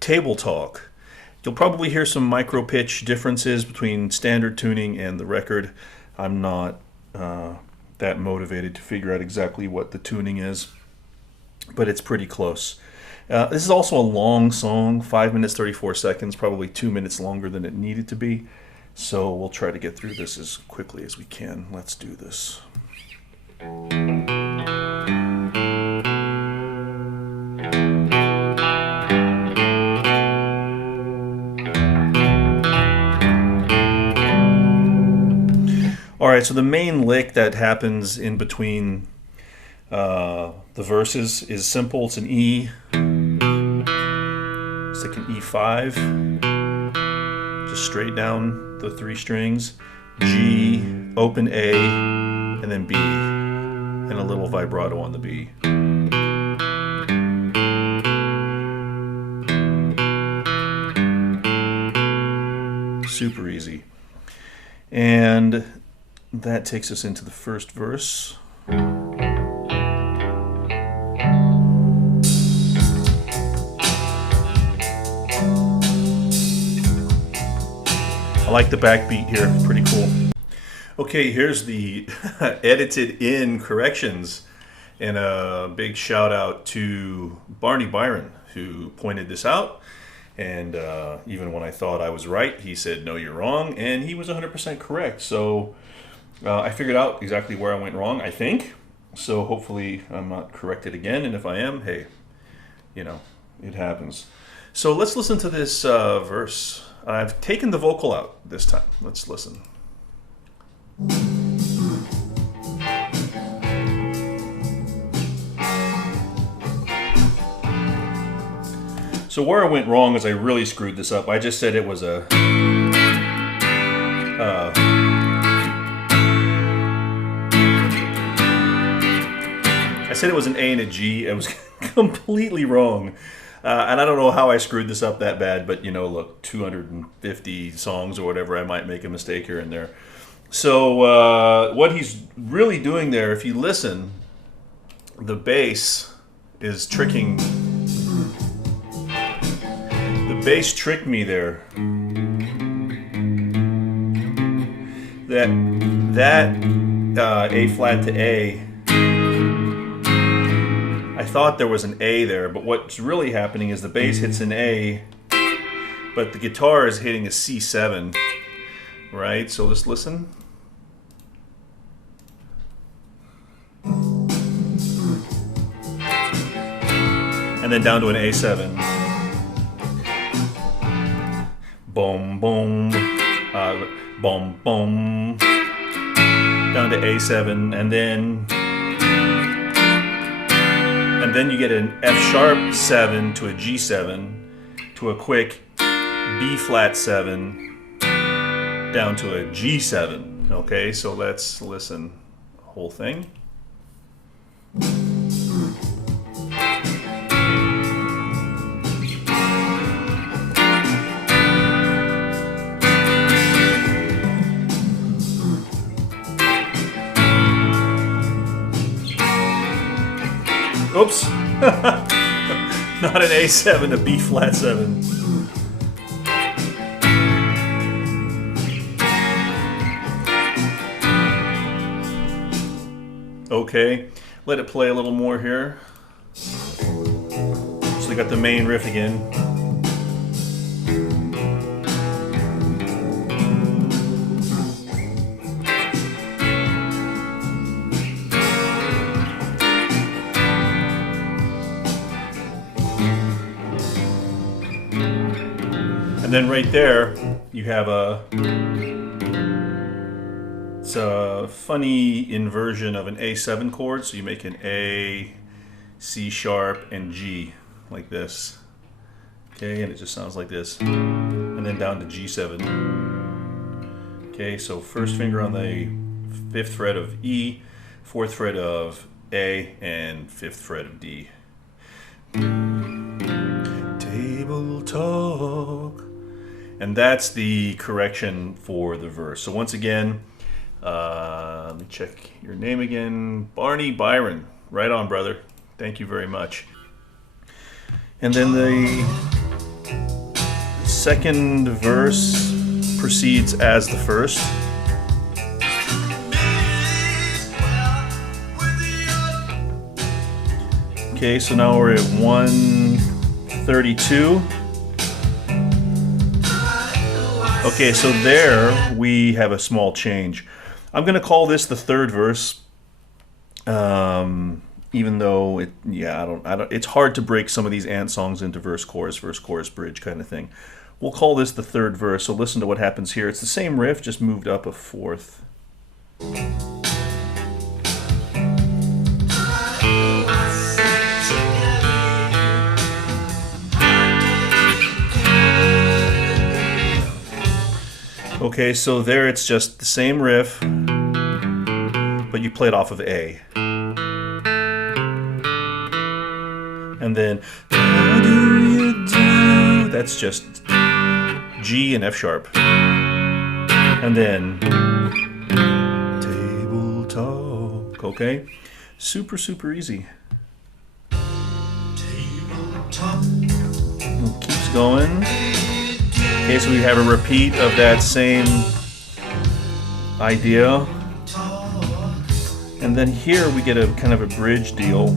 Tabletalk. You'll probably hear some micro pitch differences between standard tuning and the record. I'm not that motivated to figure out exactly what the tuning is, but it's pretty close. This is also a long song, 5 minutes 34 seconds, probably 2 minutes longer than it needed to be. So we'll try to get through this as quickly as we can. Let's do this. All right, so the main lick that happens in between the verses is simple. It's an E. It's like an E5. Just straight down the 3 strings. G, open A, and then B. And a little vibrato on the B. Super easy. And that takes us into the first verse. I like the backbeat here, it's pretty cool. Okay, here's the edited in corrections, and a big shout out to Barney Byron, who pointed this out. And even when I thought I was right, he said, no, you're wrong, and he was 100% correct. So I figured out exactly where I went wrong, I think. So hopefully I'm not corrected again, and if I am, hey, you know, it happens. So let's listen to this verse. I've taken the vocal out this time. Let's listen. So where I went wrong is I really screwed this up. I just said it was a I said it was an A and a G. I was completely wrong. And I don't know how I screwed this up that bad, but you know, look, 250 songs or whatever, I might make a mistake here and there. So what he's really doing there, if you listen, the bass is tricking. The bass tricked me there. That A flat to A, I thought there was an A there, but what's really happening is the bass hits an A, but the guitar is hitting a C7, right? So let's listen. And then down to an A7. Boom, boom, boom, boom. Down to A7, and then you get an F sharp 7 to a G7 to a quick B flat 7 down to a G7. Okay, so let's listen the whole thing. Oops. Not an A7, a B flat 7. Okay, let it play a little more here. So we got the main riff again. And then right there, you have it's a funny inversion of an A7 chord. So you make an A, C sharp, and G, like this. Okay, and it just sounds like this. And then down to G7. Okay, so first finger on the 5th fret of E, 4th fret of A, and 5th fret of D. Table talk. And that's the correction for the verse. So once again, let me check your name again. Barney Byron. Right on, brother. Thank you very much. And then the second verse proceeds as the first. Okay, so now we're at 132. Okay, so there we have a small change. I'm going to call this the third verse, even though it's hard to break some of these ant songs into verse, chorus, bridge kind of thing. We'll call this the third verse. So listen to what happens here. It's the same riff, just moved up a fourth. Okay, so there it's just the same riff, but you play it off of A. And then, how do you do? That's just G and F sharp. And then, Tabletalk, okay? Super, super easy. Tabletop. Keeps going. Okay, so we have a repeat of that same idea. And then here we get a kind of a bridge deal.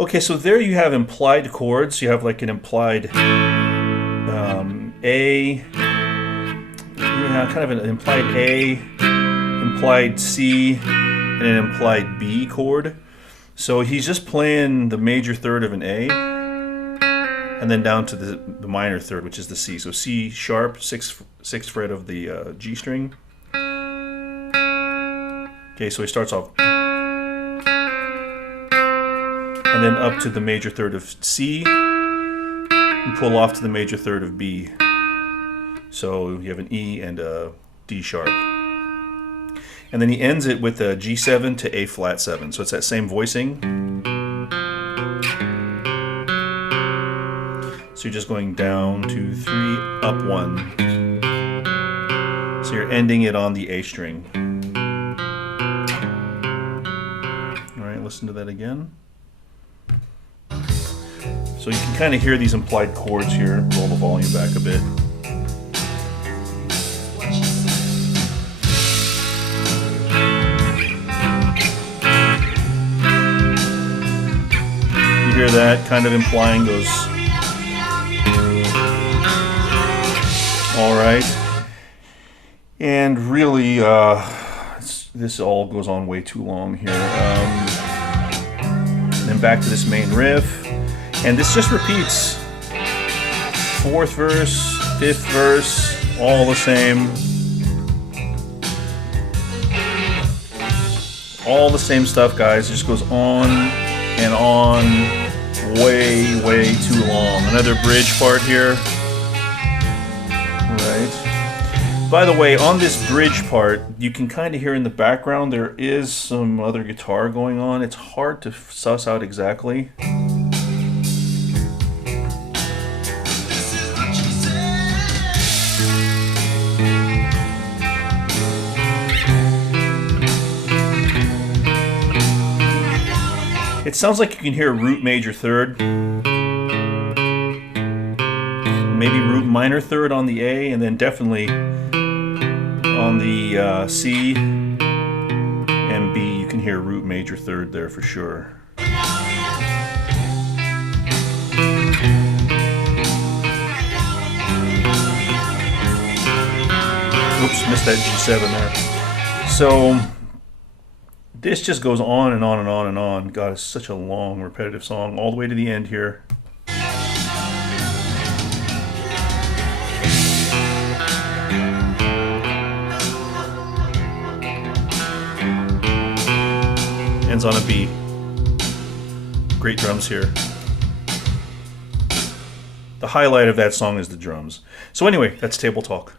Okay, so there you have implied chords. You have like an implied A, kind of an implied A, implied C, and an implied B chord. So he's just playing the major third of an A, and then down to the minor third, which is the C. So C sharp, sixth fret of the G string. Okay, so he starts off. And then up to the major third of C, and pull off to the major third of B. So you have an E and a D sharp. And then he ends it with a G7 to A flat 7. So it's that same voicing. So you're just going down, 2, 3, up 1. So you're ending it on the A string. All right, listen to that again. So you can kind of hear these implied chords here. Roll the volume back a bit. You hear that kind of implying those. All right. And really, this all goes on way too long here. Then back to this main riff. And this just repeats. Fourth verse, fifth verse, all the same. All the same stuff, guys. It just goes on and on way, way too long. Another bridge part here. Right. By the way, on this bridge part, you can kind of hear in the background there is some other guitar going on. It's hard to suss out exactly. It sounds like you can hear root major third, maybe root minor third on the A, and then definitely on the C and B, you can hear root major third there for sure. Oops, missed that G7 there. So this just goes on and on and on and on. God, it's such a long, repetitive song, all the way to the end here. Ends on a B. Great drums here. the highlight of that song is the drums. So anyway, that's Table Talk.